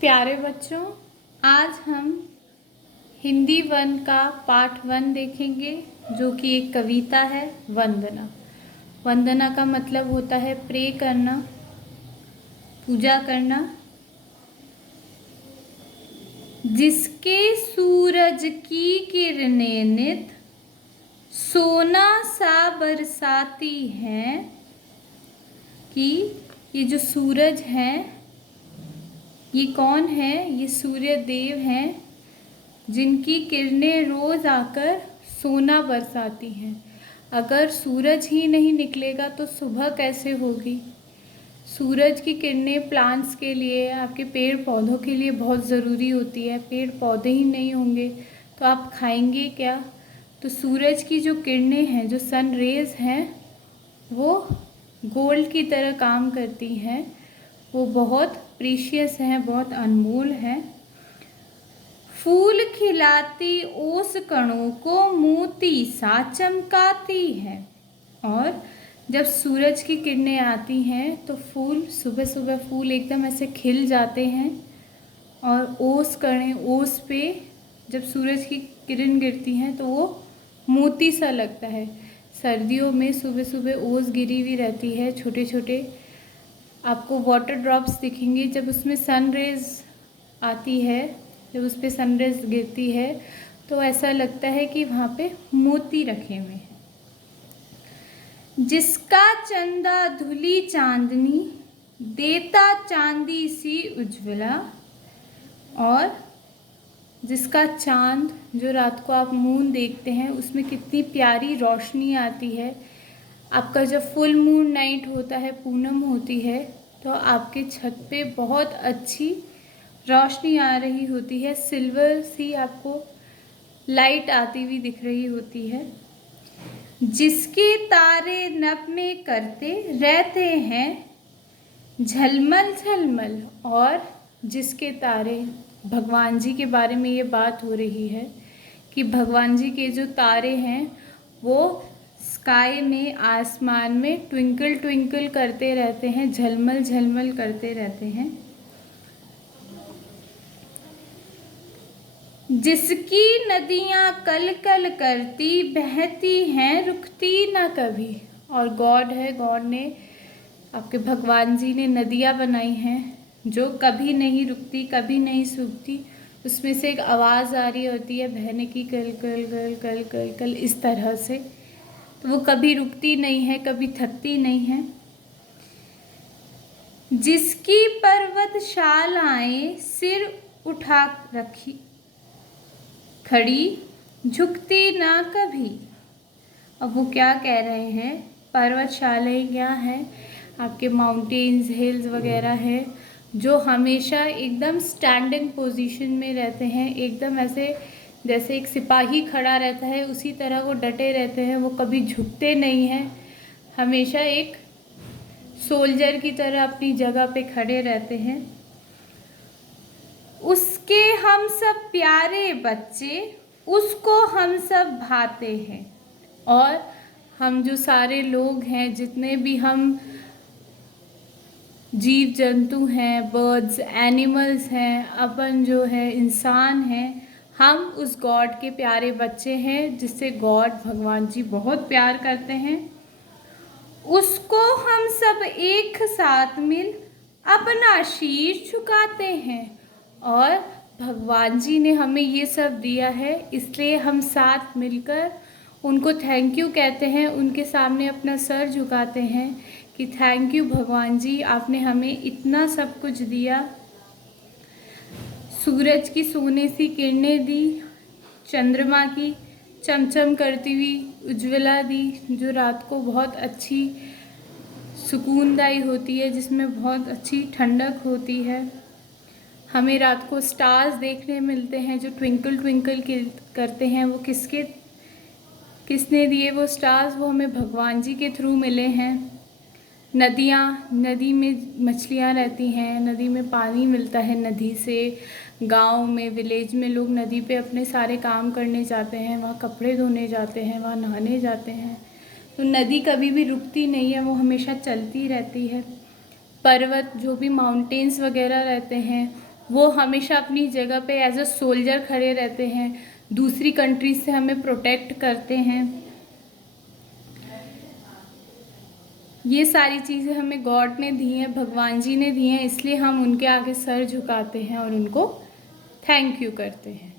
प्यारे बच्चों, आज हम हिंदी वन का पार्ट 1 देखेंगे, जो कि एक कविता है। वंदना। वंदना का मतलब होता है प्रे करना, पूजा करना। जिसके सूरज की किरणें नित सोना सा बरसाती हैं, कि ये जो सूरज है ये कौन है? ये सूर्य देव हैं, जिनकी किरणें रोज़ आकर सोना बरसाती हैं। अगर सूरज ही नहीं निकलेगा तो सुबह कैसे होगी? सूरज की किरणें प्लांट्स के लिए, आपके पेड़ पौधों के लिए बहुत ज़रूरी होती है। पेड़ पौधे ही नहीं होंगे तो आप खाएंगे क्या? तो सूरज की जो किरणें हैं, जो सन रेज़ हैं, वो गोल्ड की तरह काम करती हैं। वो बहुत प्रीशियस हैं, बहुत अनमोल हैं। फूल खिलाती ओस कणों को मोती सा चमकाती है। और जब सूरज की किरणें आती हैं तो फूल, सुबह सुबह फूल एकदम ऐसे खिल जाते हैं। और ओस कणें, ओस पे जब सूरज की किरण गिरती हैं तो वो मोती सा लगता है। सर्दियों में सुबह सुबह ओस गिरी हुई रहती है, छोटे छोटे आपको वाटर ड्रॉप्स दिखेंगे। जब उसमें सन रेज़ आती है, जब उस पर सन रेज़ गिरती है तो ऐसा लगता है कि वहाँ पे मोती रखे हुए हैं। जिसका चंदा धुली चांदनी देता चांदी सी उज्ज्वला। और जिसका चांद, जो रात को आप मून देखते हैं, उसमें कितनी प्यारी रोशनी आती है। आपका जब फुल मून नाइट होता है, पूनम होती है, तो आपके छत पे बहुत अच्छी रोशनी आ रही होती है। सिल्वर सी आपको लाइट आती हुई दिख रही होती है। जिसके तारे नभ में करते रहते हैं झलमल झलमल। और जिसके तारे, भगवान जी के बारे में ये बात हो रही है कि भगवान जी के जो तारे हैं वो स्काई में, आसमान में ट्विंकल ट्विंकल करते रहते हैं, झलमल झलमल करते रहते हैं। जिसकी नदियाँ कल कल करती बहती हैं, रुकती ना कभी। और गॉड है, गॉड ने, आपके भगवान जी ने नदियाँ बनाई हैं जो कभी नहीं रुकती, कभी नहीं सूखती। उसमें से एक आवाज़ आ रही होती है बहने की, कल कल कल कल कल कल, इस तरह से। तो वो कभी रुकती नहीं है, कभी थकती नहीं है। जिसकी पर्वतशालाएं सिर उठा रखी खड़ी, झुकती ना कभी। अब वो क्या कह रहे हैं? पर्वतशालाएं क्या हैं? आपके माउंटेन्स, हिल्स वगैरह हैं, जो हमेशा एकदम स्टैंडिंग पोजीशन में रहते हैं, एकदम ऐसे जैसे एक सिपाही खड़ा रहता है उसी तरह वो डटे रहते हैं। वो कभी झुकते नहीं हैं, हमेशा एक सोल्जर की तरह अपनी जगह पे खड़े रहते हैं। उसके हम सब प्यारे बच्चे, उसको हम सब भाते हैं। और हम जो सारे लोग हैं, जितने भी हम जीव जंतु हैं, बर्ड्स, एनिमल्स हैं, अपन जो है इंसान हैं, हम उस गॉड के प्यारे बच्चे हैं, जिससे गॉड, भगवान जी बहुत प्यार करते हैं। उसको हम सब एक साथ मिल अपना शीश झुकाते हैं। और भगवान जी ने हमें ये सब दिया है, इसलिए हम साथ मिलकर उनको थैंक यू कहते हैं, उनके सामने अपना सर झुकाते हैं कि थैंक यू भगवान जी, आपने हमें इतना सब कुछ दिया। सूरज की सोने सी किरणें दी, चंद्रमा की चमचम करती हुई उज्ज्वला दी, जो रात को बहुत अच्छी सुकूनदायी होती है, जिसमें बहुत अच्छी ठंडक होती है। हमें रात को स्टार्स देखने मिलते हैं जो ट्विंकल ट्विंकल करते हैं। वो किसने दिए वो स्टार्स? वो हमें भगवान जी के थ्रू मिले हैं। नदियाँ, नदी में मछलियाँ रहती हैं, नदी में पानी मिलता है नदी से। गांव में, विलेज में लोग नदी पे अपने सारे काम करने जाते हैं, वहाँ कपड़े धोने जाते हैं, वहाँ नहाने जाते हैं। तो नदी कभी भी रुकती नहीं है, वो हमेशा चलती रहती है। पर्वत, जो भी माउंटेन्स वगैरह रहते हैं, वो हमेशा अपनी जगह पे एज अ सोल्जर खड़े रहते हैं, दूसरी कंट्रीज से हमें प्रोटेक्ट करते हैं। ये सारी चीज़ें हमें गॉड ने दी हैं, भगवान जी ने दी हैं, इसलिए हम उनके आगे सर झुकाते हैं और उनको थैंक यू करते हैं।